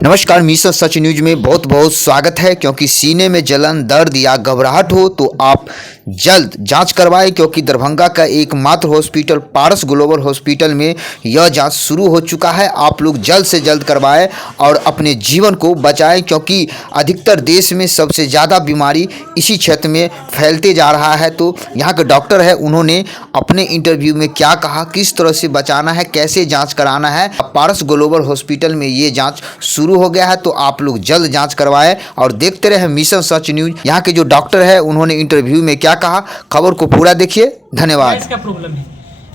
नमस्कार, मिशन सच न्यूज में बहुत बहुत स्वागत है। क्योंकि सीने में जलन, दर्द या घबराहट हो तो आप जल्द जांच करवाएं, क्योंकि दरभंगा का एकमात्र हॉस्पिटल पारस ग्लोबल हॉस्पिटल में यह जांच शुरू हो चुका है। आप लोग जल्द से जल्द करवाएं और अपने जीवन को बचाएं, क्योंकि अधिकतर देश में सबसे ज़्यादा बीमारी इसी क्षेत्र में फैलते जा रहा है। तो यहाँ के डॉक्टर है, उन्होंने अपने इंटरव्यू में क्या कहा, किस तरह से बचाना है, कैसे जाँच कराना है। पारस ग्लोबल हॉस्पिटल में ये जाँच शुरू हो गया है, तो आप लोग जल्द जांच करवाएं और देखते रहे मिशन सच न्यूज। यहाँ के जो डॉक्टर है, उन्होंने इंटरव्यू में क्या कहा, खबर को पूरा देखिए। धन्यवाद। इसका प्रॉब्लम है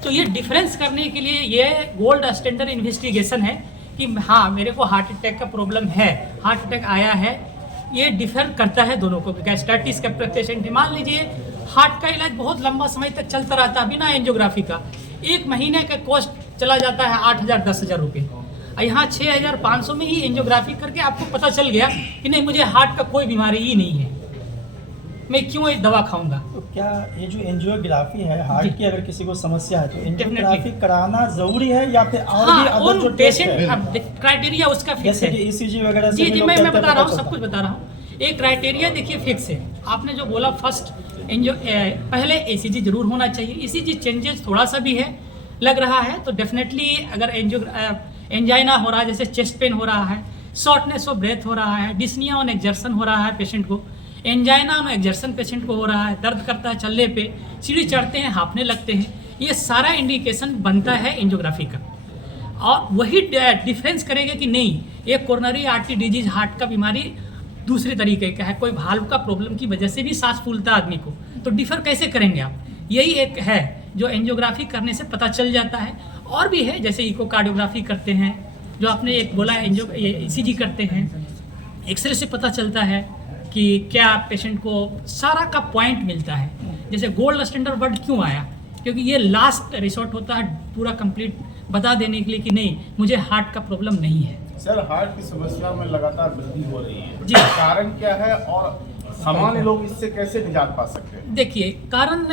तो ये डिफरेंस करने के लिए ये गोल्ड स्टैंडर्ड इन्वेस्टिगेशन है कि हाँ मेरे को हार्ट अटैक का प्रॉब्लम है, हार्ट अटैक आया है। ये डिफर करता है दोनों को। गैस्ट्राइटिस का पेशेंट, मान लीजिए हार्ट का इलाज बहुत लंबा समय तक चलता रहता है बिना एंजियोग्राफी का, 1 महीने का कॉस्ट चला जाता है 8,000 10,000 रुपये। यहाँ 6,500 में ही एंजियोग्राफी करके आपको पता चल गया कि नहीं मुझे हार्ट का कोई बीमारी ही नहीं है, मैं क्यों ये दवा खाऊंगा। तो क्या ये जो एंजियोग्राफी है हार्ट की, अगर किसी को समस्या है तो एंजियोग्राफी कराना जरूरी है या फिर और भी अदर जो टेस्ट है क्राइटेरिया उसका फिक्स है, जैसे कि ईसीजी वगैरह से जी मैं बता रहा हूँ, सब कुछ बता रहा हूँ। एक क्राइटेरिया देखिए फिक्स है। आपने जो बोला फर्स्ट पहले ईसीजी जरूर होना चाहिए। ईसीजी चेंजेस थोड़ा सा भी है लग रहा है तो डेफिनेटली, अगर एंजाइना हो रहा है, जैसे चेस्ट पेन हो रहा है, शॉर्टनेस ऑफ ब्रेथ हो रहा है, डिस्निया ऑन एक्जर्सन हो रहा है पेशेंट को, एंजाइना ऑन एक्जर्सन पेशेंट को हो रहा है, दर्द करता है चलने पे, सीढ़ी चढ़ते हैं हाँफने लगते हैं, ये सारा इंडिकेशन बनता है एंजियोग्राफी का। और वही डिफरेंस करेगा कि नहीं ये कोरोनरी आर्टरी डिजीज हार्ट का बीमारी दूसरे तरीके का है, कोई भाल्व का प्रॉब्लम की वजह से भी सांस फूलता है आदमी को, तो डिफर कैसे करेंगे आप। यही एक है जो एंजियोग्राफी करने से पता चल जाता है। और भी है जैसे इकोकार्डियोग्राफी करते हैं, जो आपने एक बोला ईसीजी करते हैं, एक्सरे से पता चलता है कि क्या पेशेंट को सारा का पॉइंट मिलता है। जैसे गोल्ड स्टैंडर्ड वर्ड क्यों आया, क्योंकि ये लास्ट रिसोर्ट होता है पूरा कंप्लीट बता देने के लिए कि नहीं मुझे हार्ट का प्रॉब्लम नहीं है। सर, हार्ट की समस्या में लगातार वृद्धि हो रही है जी, कारण क्या है और सामान्य लोग इससे कैसे निजात पा सकते हैं। देखिए कारण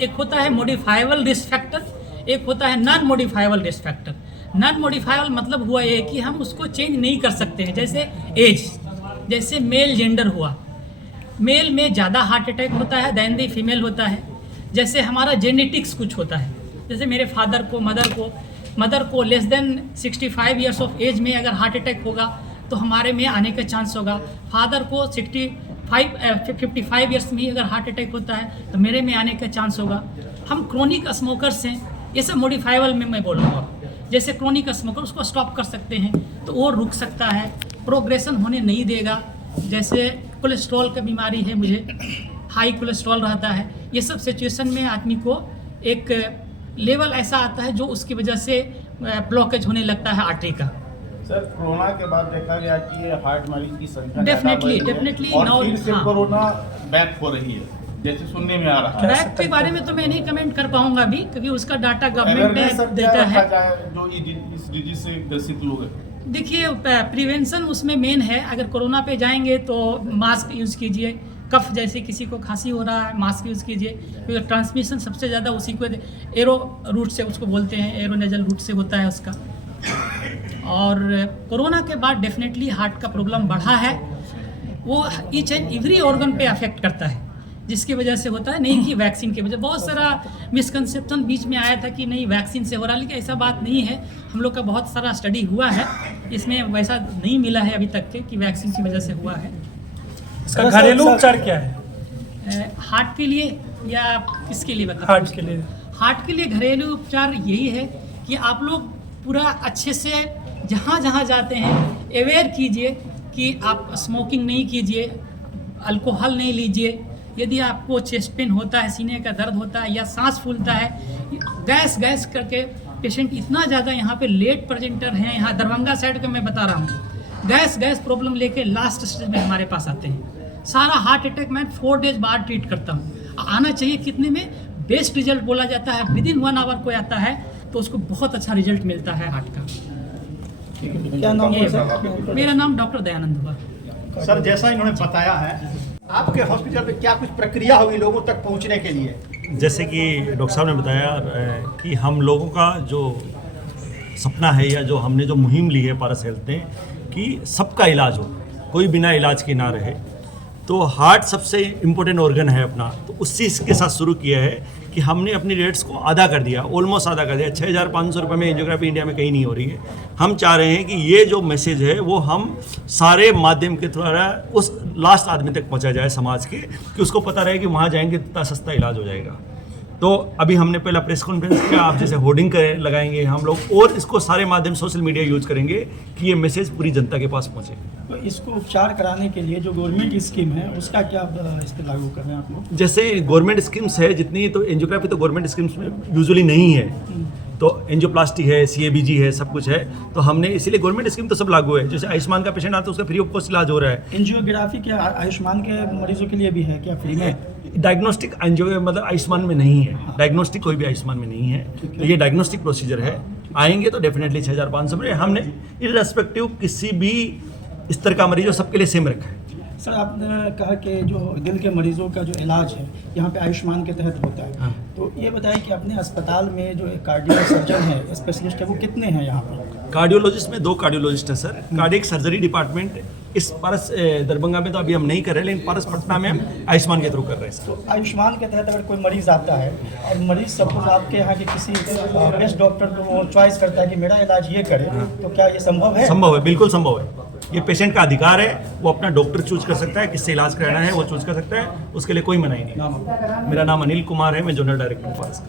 एक होता है मॉडिफाइबल रिस्क फैक्टर, एक होता है non modifiable risk factor. Non modifiable मतलब हुआ ये कि हम उसको चेंज नहीं कर सकते हैं। जैसे एज, जैसे मेल जेंडर हुआ, मेल में ज़्यादा हार्ट अटैक होता है दैन दी फीमेल होता है। जैसे हमारा जेनेटिक्स कुछ होता है, जैसे मेरे फादर को मदर को less than 65 years of age में अगर हार्ट अटैक होगा तो हमारे में आने का चांस होगा। फादर को 55 ईयर्स में ही अगर हार्ट अटैक होता है तो मेरे में आने का चांस होगा। हम क्रोनिक स्मोकर्स हैं, ये सब मॉडिफाइबल में मैं बोलूँगा। जैसे क्रोनिक स्मोकर उसको स्टॉप कर सकते हैं तो वो रुक सकता है, प्रोग्रेशन होने नहीं देगा। जैसे कोलेस्ट्रॉल का बीमारी है, मुझे हाई कोलेस्ट्रॉल रहता है, ये सब सिचुएशन में आदमी को एक लेवल ऐसा आता है जो उसकी वजह से ब्लॉकेज होने लगता है आर्टरी का। सर, कोरोना के बाद देखा गया कि ये हार्ट मरीज की संख्या डेफिनेटली और फिर से कोरोना बैक हो रही है जैसे सुनने में आ रहा है। बैक के बारे में तो मैं नहीं कमेंट कर पाऊंगा अभी, क्योंकि उसका डाटा गवर्नमेंट देता है जो इस डिजीज से ग्रसित लोग हैं। देखिए प्रिवेंशन उसमें मेन है। अगर कोरोना पे जाएंगे तो मास्क यूज़ कीजिए, कफ जैसे किसी को खांसी हो रहा है मास्क यूज़ कीजिए, क्योंकि ट्रांसमिशन सबसे ज़्यादा उसी को एरो रूट से उसको बोलते हैं, एरोनेजल रूट से होता है उसका। और कोरोना के बाद डेफिनेटली हार्ट का प्रॉब्लम बढ़ा है, वो ईच एंड एवरी ऑर्गन पे अफेक्ट करता है, जिसकी वजह से होता है। नहीं कि वैक्सीन की वजह, बहुत सारा मिसकंसेप्शन बीच में आया था कि नहीं वैक्सीन से हो रहा, लेकिन ऐसा बात नहीं है। हम लोग का बहुत सारा स्टडी हुआ है, इसमें वैसा नहीं मिला है अभी तक के कि वैक्सीन की वजह से हुआ है। इसका घरेलू उपचार क्या है हार्ट के लिए या किसके लिए बता? हार्ट के लिए। हार्ट के लिए घरेलू उपचार यही है कि आप लोग पूरा अच्छे से जहाँ जहाँ जाते हैं अवेयर कीजिए कि आप स्मोकिंग नहीं कीजिए, अल्कोहल नहीं लीजिए। यदि आपको चेस्ट पेन होता है, सीने का दर्द होता है या सांस फूलता है, गैस करके पेशेंट इतना ज़्यादा यहाँ पे लेट प्रेजेंटर हैं, यहाँ दरभंगा साइड का मैं बता रहा हूँ, गैस प्रॉब्लम लेके लास्ट स्टेज में हमारे पास आते हैं। सारा हार्ट अटैक मैं 4 डेज बाद ट्रीट करता हूँ। आना चाहिए कितने में, बेस्ट रिजल्ट बोला जाता है विदिन 1 आवर कोई आता है तो उसको बहुत अच्छा रिजल्ट मिलता है हार्ट का। क्या नाम है? मेरा नाम डॉक्टर दयानंद हुआ। सर, जैसा इन्होंने बताया है, आपके हॉस्पिटल में क्या कुछ प्रक्रिया होगी लोगों तक पहुंचने के लिए? जैसे कि डॉक्टर साहब ने बताया कि हम लोगों का जो सपना है या जो हमने जो मुहिम ली है पारस हेल्थ ने कि सबका इलाज हो, कोई बिना इलाज के ना रहे। तो हार्ट सबसे इम्पोर्टेंट ऑर्गन है अपना, तो उस चीज़ के साथ शुरू किया है कि हमने अपनी रेट्स को आधा कर दिया, ऑलमोस्ट आधा कर दिया। 6,500 रुपये में एंजियोग्राफी इंडिया में कहीं नहीं हो रही है। हम चाह रहे हैं कि ये जो मैसेज है वो हम सारे माध्यम के द्वारा उस लास्ट आदमी तक पहुंचा जाए समाज के, कि उसको पता रहे कि वहाँ जाएंगे तो इतना सस्ता इलाज हो जाएगा। तो अभी हमने पहला प्रेस कॉन्फ्रेंस किया, आप जैसे होर्डिंग करें लगाएंगे हम लोग, और इसको सारे माध्यम सोशल मीडिया यूज करेंगे कि ये मैसेज पूरी जनता के पास पहुंचे। तो इसको उपचार कराने के लिए जो गवर्नमेंट स्कीम है उसका क्या इस पर लागू कर रहे हैं आप लोग? जैसे गवर्नमेंट स्कीम्स है जितनी, तो एंजियोग्राफी तो गवर्नमेंट स्कीम्स में यूजुअली नहीं है, तो एंजियोप्लास्टी है, CABG है, सब कुछ है। तो हमने इसीलिए गवर्नमेंट स्कीम तो सब लागू है। जैसे आयुष्मान का पेशेंट आता है उसका फ्री ऑफ कॉस्ट इलाज हो रहा है। एंजियोग्राफी क्या आयुष्मान के मरीजों के लिए भी है क्या, फ्री में? डायग्नोस्टिक एंजियो मतलब आयुष्मान में नहीं है, डायग्नोस्टिक कोई भी आयुष्मान में नहीं है। तो ये डायग्नोस्टिक प्रोसीजर है, आएंगे तो डेफिनेटली 6,500 में। हमने इररेस्पेक्टिव किसी भी स्तर का मरीज हो सबके लिए सेम रखा है। सर आपने कहा कि जो दिल के मरीजों का जो इलाज है यहाँ पे आयुष्मान के तहत होता है, हाँ। तो ये बताएं कि अपने अस्पताल में जो कार्डियो सर्जन है, स्पेशलिस्ट है, वो कितने हैं यहाँ पर? कार्डियोलॉजिस्ट में 2 कार्डियोलॉजिस्ट है सर। कार्डियक सर्जरी डिपार्टमेंट इस पारस दरभंगा में तो अभी हम नहीं कर रहे, लेकिन पारस पटना में हम आयुष्मान के थ्रू कर रहे हैं सर। तो आयुष्मान के तहत अगर कोई मरीज आता है और मरीज सपोज आपके यहाँ के किसी बेस्ट डॉक्टर को वो चॉइस करता है कि मेरा इलाज ये करे, तो क्या ये संभव है? संभव है, बिल्कुल संभव है। ये पेशेंट का अधिकार है, वो अपना डॉक्टर चूज कर सकता है, किससे इलाज कराना है वो चूज कर सकता है, उसके लिए कोई मनाही नहीं। मेरा नाम अनिल कुमार है, मैं जनरल डायरेक्टर हूँ पारस का।